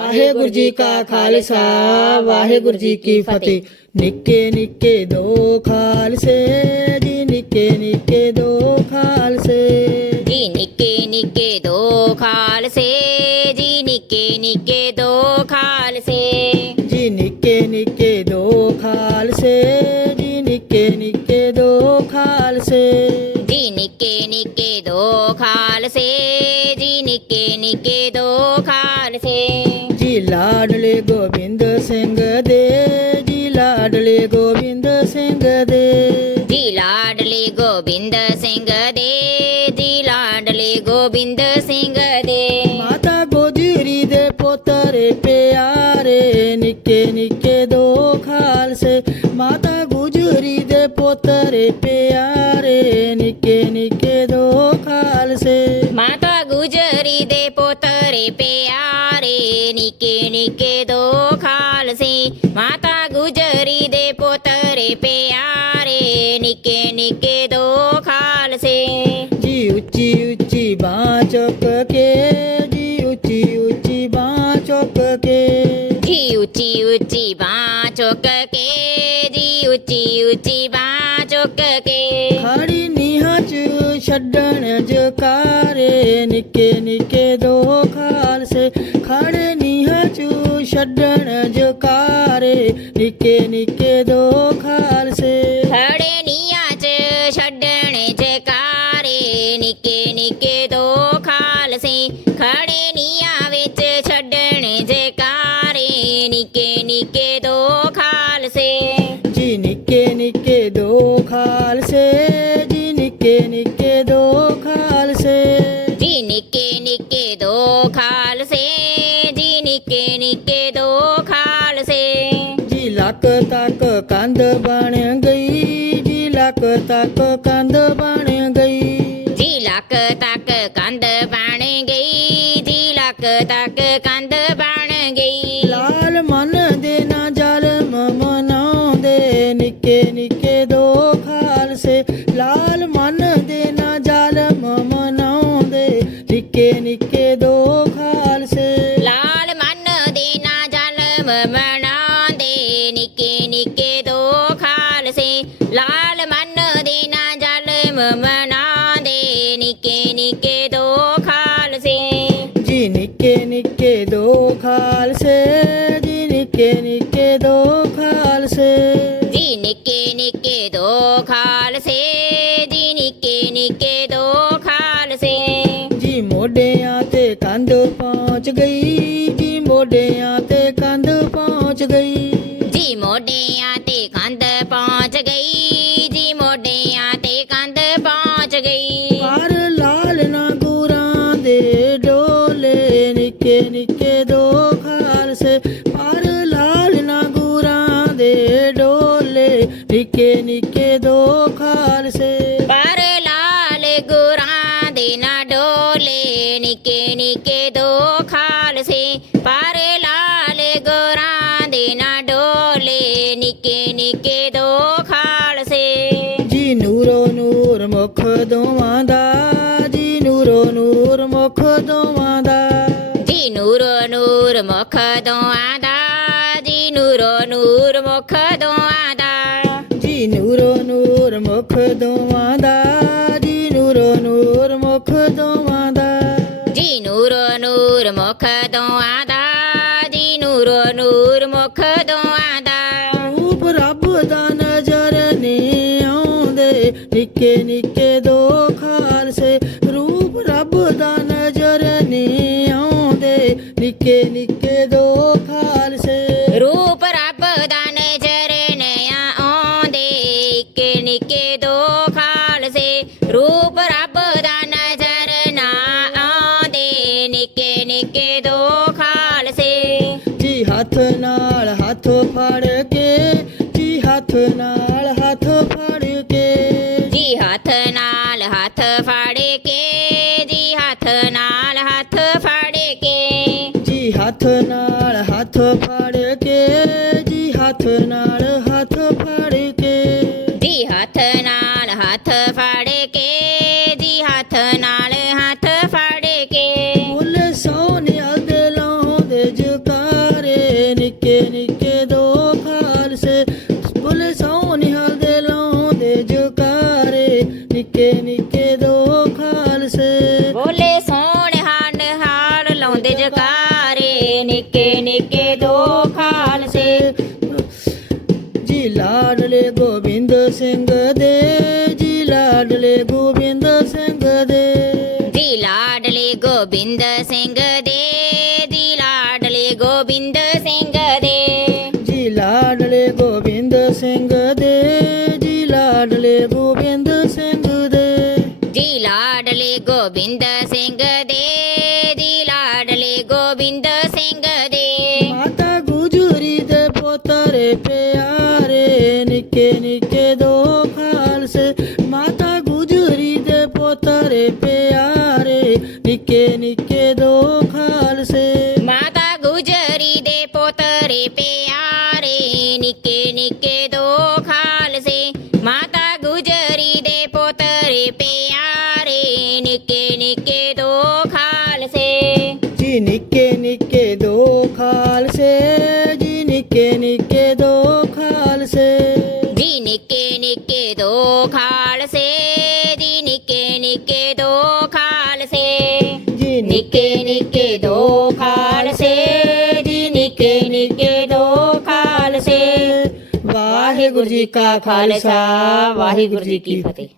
ਵਾਹਿਗੁਰੂ ਜੀ ਕਾ ਖਾਲਸਾ ਵਾਹਿਗੁਰੂ ਜੀ ਕੀ ਫਤਿਹ। ਨਿੱਕੇ ਨਿੱਕੇ ਦੋ ਖਾਲਸੇ ਜੀ ਨਿੱਕੇ ਨਿੱਕੇ ਦੋ ਖਾਲਸੇ। ਜੀ ਨਿੱਕੇ ਨਿੱਕੇ ਦੋ ਖਾਲਸੇ ਜੀ ਨਿੱਕੇ ਨਿੱਕੇ ਦੋ ਖਾਲਸੇ। ਜੀ ਨਿੱਕੇ ਨਿੱਕੇ ਦੋ ਖਾਲਸੇ ਜੀ ਨਿੱਕੇ ਨਿੱਕੇ ਦੋ ਖਾਲਸੇ। ਜੀ ਨਿੱਕੇ ਨਿੱਕੇ ਦੋ ਖਾਲਸੇ। ਲਾਡਲੇ ਗੋਬਿੰਦ ਸਿੰਘ ਦੇ। ਜੀ ਲਾਡਲੇ ਗੋਬਿੰਦ ਸਿੰਘ ਦੇ ਜੀ ਲਾਡਲੇ ਗੋਬਿੰਦ ਸਿੰਘ ਦੇ। ਮਾਤਾ ਗੋਜਰੀ ਦੇ ਪੋਤਰੇ ਪਿਆਰੇ ਨਿੱਕੇ ਨਿੱਕੇ ਦੋ ਖਾਲਸੇ। ਮਾਤਾ ਗੁਜਰੀ ਦੇ ਪੋਤਰੇ ਪਿਆਰੇ ਨਿੱਕੇ ਨਿੱਕੇ ਦੋ ਖਾਲਸੇ। ਮਾਤਾ ਗੁਜਰੀ ਦੇ ਪੋਤਰੇ ਪਿਆਰੇ ਨਿੱਕੇ ਨਿੱਕੇ ਦੋ से। माता गुजरी दे पोतरे प्यारे निके निके दो खाल से। जी उची उची बाचक के जी उची उची बाचक के। जी उची उची बाचक के जी उची उची बाचक के। हरी निहाच छड़न जकारे निके निके दो खाल से। खड़े निहाचू छड़न ਨਿੱਕੇ ਨਿੱਕੇ ਦੋ ਖਾਲਸੇ। ਖੜੇ ਨੀਆਂ ਚ ਛੱਡਣ ਜਕਾਰੇ ਨਿੱਕੇ ਨਿੱਕੇ ਦੋ ਖਾਲਸੇ। ਖੜੇ ਨੀਆਂ ਵਿੱਚ ਛੱਡਣ ਜਕਾਰੇ ਨਿੱਕੇ ਨਿੱਕੇ ਦੋ ਖਾਲਸੇ। ਜੀ ਨਿੱਕੇ ਨਿੱਕੇ ਦੋ ਖਾਲਸੇ ਜੀ ਨਿੱਕੇ ਨਿੱਕੇ ਦੋ ਖਾਲਸੇ। ਜੀ ਨਿੱਕੇ ਨਿੱਕੇ ਗਈ ਜੀ ਲੱਕ ਤੱਕ ਕੰਧ ਬਣ ਗਈ। ਜੀ ਲੱਕ ਤੱਕ ਕੰਧ ਬਣ ਗਈ ਜੀ ਲੱਕ ਤੱਕ ਕੰਧ ਬਣ ਗਈ। ਲਾਲ ਮਨ ਦੇ ਨਾ ਜਲਮ ਮਨਾਉਂਦੇ ਨਿੱਕੇ ਨਿੱਕੇ ਦੋ ਖਾਲਸੇ। ਲਾਲ ਮਨ ਦੇ ਨਾ ਜਲਮ ਮਨਾਉਂਦੇ ਨਿੱਕੇ ਨਿੱਕੇ ਦੋ ਖਾਲਸੇ। ਲਾਲ ਮਨ ਦੇ ਨਾ ਜਨਮ ਨਿੱਕੇ ਨਿੱਕੇ ਦੋ ਖਾਲਸੇ ਜੀ ਨਿੱਕੇ ਨਿੱਕੇ ਦੋ ਖਾਲਸੇ ਜੀ ਨਿੱਕੇ ਨਿੱਕੇ ਦੋ ਖਾਲਸੇ ਜੀ ਨਿੱਕੇ ਨਿੱਕੇ ਦੋ ਖਾਲਸੇ ਜੀ ਮੋਢਿਆਂ ਤੇ ਕੰਧ ਪਹੁੰਚ ਗਈ ਜੀ ਮੋਢਿਆਂ ਤੇ ਕੰਧ ਪਹੁੰਚ ਗਈ ਜੀ ਮੋਢਿਆਂ ਤੇ ਕੰਧ ਪਹੁੰਚ ਨਿੱਕੇ ਦੋ ਖਾਲਸੇ ਪਰ ਲਾਲ ਨਾ ਗੁਰਾਂ ਦੇ ਡੋਲੇ। ਨਿੱਕੇ ਨਿੱਕੇ ਦੋ ਖਾਲਸੇ। ਪਰ ਲਾਲ ਗੁਰਾਂ ਦੇ ਨਾ ਡੋਲੇ। ਨਿੱਕੇ ਨਿੱਕੇ ਦੋ ਖਾਲਸੇ ਪਰ ਲਾਲ ਗੁਰਾਂ ਦੇ ਨਾ ਡੋਲੇ। ਨਿੱਕੇ ਨਿੱਕੇ ਦੋ ਖਾਲਸੇ। ਜੀ ਨੂਰੋ ਨੂਰ ਮੁਖ ਦੋਵਾਂ ਦਾ ਜੀ ਨੂਰੋ ਨੂਰ ਮੁਖ ਜੀ ਨੂਰੋ ਨੂਰ ਮੁਖ ਦੋਆਂ ਦਾ ਜੀ ਨੂਰੋ ਨੂਰ ਮੁਖ ਦੋਆਂ ਦਾ ਜੀ ਨੂਰੋ ਨੂਰ ਮੁਖ ਦੋਵਾਂ ਦਾ ਜੀ ਨੂਰੋ ਨੂਰ ਮੁਖ ਦੋਵਾਂ ਦਾ ਜੀ ਨੂਰੋ ਨੂਰ ਮੁਖ ਦੋਆਂ ਦਾ ਜੀ ਨੂਰੋ ਨੂਰ ਮੁਖ ਦੋਆਂ ਦਾ ਰੂਪ ਰੱਬ ਦਾ ਨਜ਼ਰ ਨੇ ਆਉਂਦੇ ਨਿੱਕੇ ਨਿੱਕੇ ਦੋ ਖਾਲਸੇ ਆਉਂਦੇ ਨਿੱਕੇ ਨਿੱਕੇ ਦੋ ਖਾਲਸੇ। ਰੂਪ ਰੱਬ ਦਾ ਨਜ਼ਰ ਨਿਆ ਆਉਂਦੇ। ਨਿੱਕੇ ਨਿੱਕੇ ਦੋ ਖਾਲਸੇ। ਰੂਪ ਹੱਥ ਨਾਲ ਹੱਥ ਫੜ ਕੇ ਜੀ ਹੱਥ ਨਾਲ ਹੱਥ ਫੜ ਕੇ। ਮੁੱਲ ਨਿੱਕੇ ਦੋ ਖਾਲਸੇ। ਮੁੱਲ ਸੋਨੇ ਅਗ ਲਾਉਂਦੇ ਜਕਾਰੇ ਨਿੱਕੇ ਨਿੱਕੇ ਦੋ ਖਾਲਸੇ। ਬੋਲੇ ਸੋਹਣੇ ਲਾਉਂਦੇ ਜਕਾਰੇ ਨਿੱਕੇ ਨਿੱਕੇ ਗੋਬਿੰਦ ਸਿੰਘ ਦੇ ਜੀ ਲਾਡਲੇ ਗੋਬਿੰਦ ਸਿੰਘ ਦੇ ਜੀ ਲਾਡਲੇ ਗੋਬਿੰਦ ਸਿੰਘ ਦੇ ਜੀ ਲਾਡਲੇ ਗੋਬਿੰਦ ਸਿੰਘ ਦੇ ਜੀ ਲਾਡਲੇ ਗੋਬਿੰਦ ਸਿੰਘ ਦੇ ਜੀ ਲਾਡਲੇ ਗੋਬਿੰਦ ਸਿੰਘ ਨਿੱਕੇ ਨਿੱਕੇ ਦੋ ਖਾਲਸੇ। ਜੀ ਨਿੱਕੇ ਨਿੱਕੇ ਦੋ ਖਾਲਸੇ ਜੀ ਨਿੱਕੇ ਨਿੱਕੇ ਦੋ ਖਾਲਸੇ। ਜੀ ਨਿੱਕੇ ਨਿੱਕੇ ਦੋ ਖਾਲਸੇ ਜੀ ਨਿੱਕੇ ਨਿੱਕੇ ਦੋ ਖਾਲਸੇ। ਵਾਹਿਗੁਰੂ ਜੀ ਕਾ ਖਾਲਸਾ ਵਾਹਿਗੁਰੂ ਜੀ ਕੀ ਫਤਿਹ।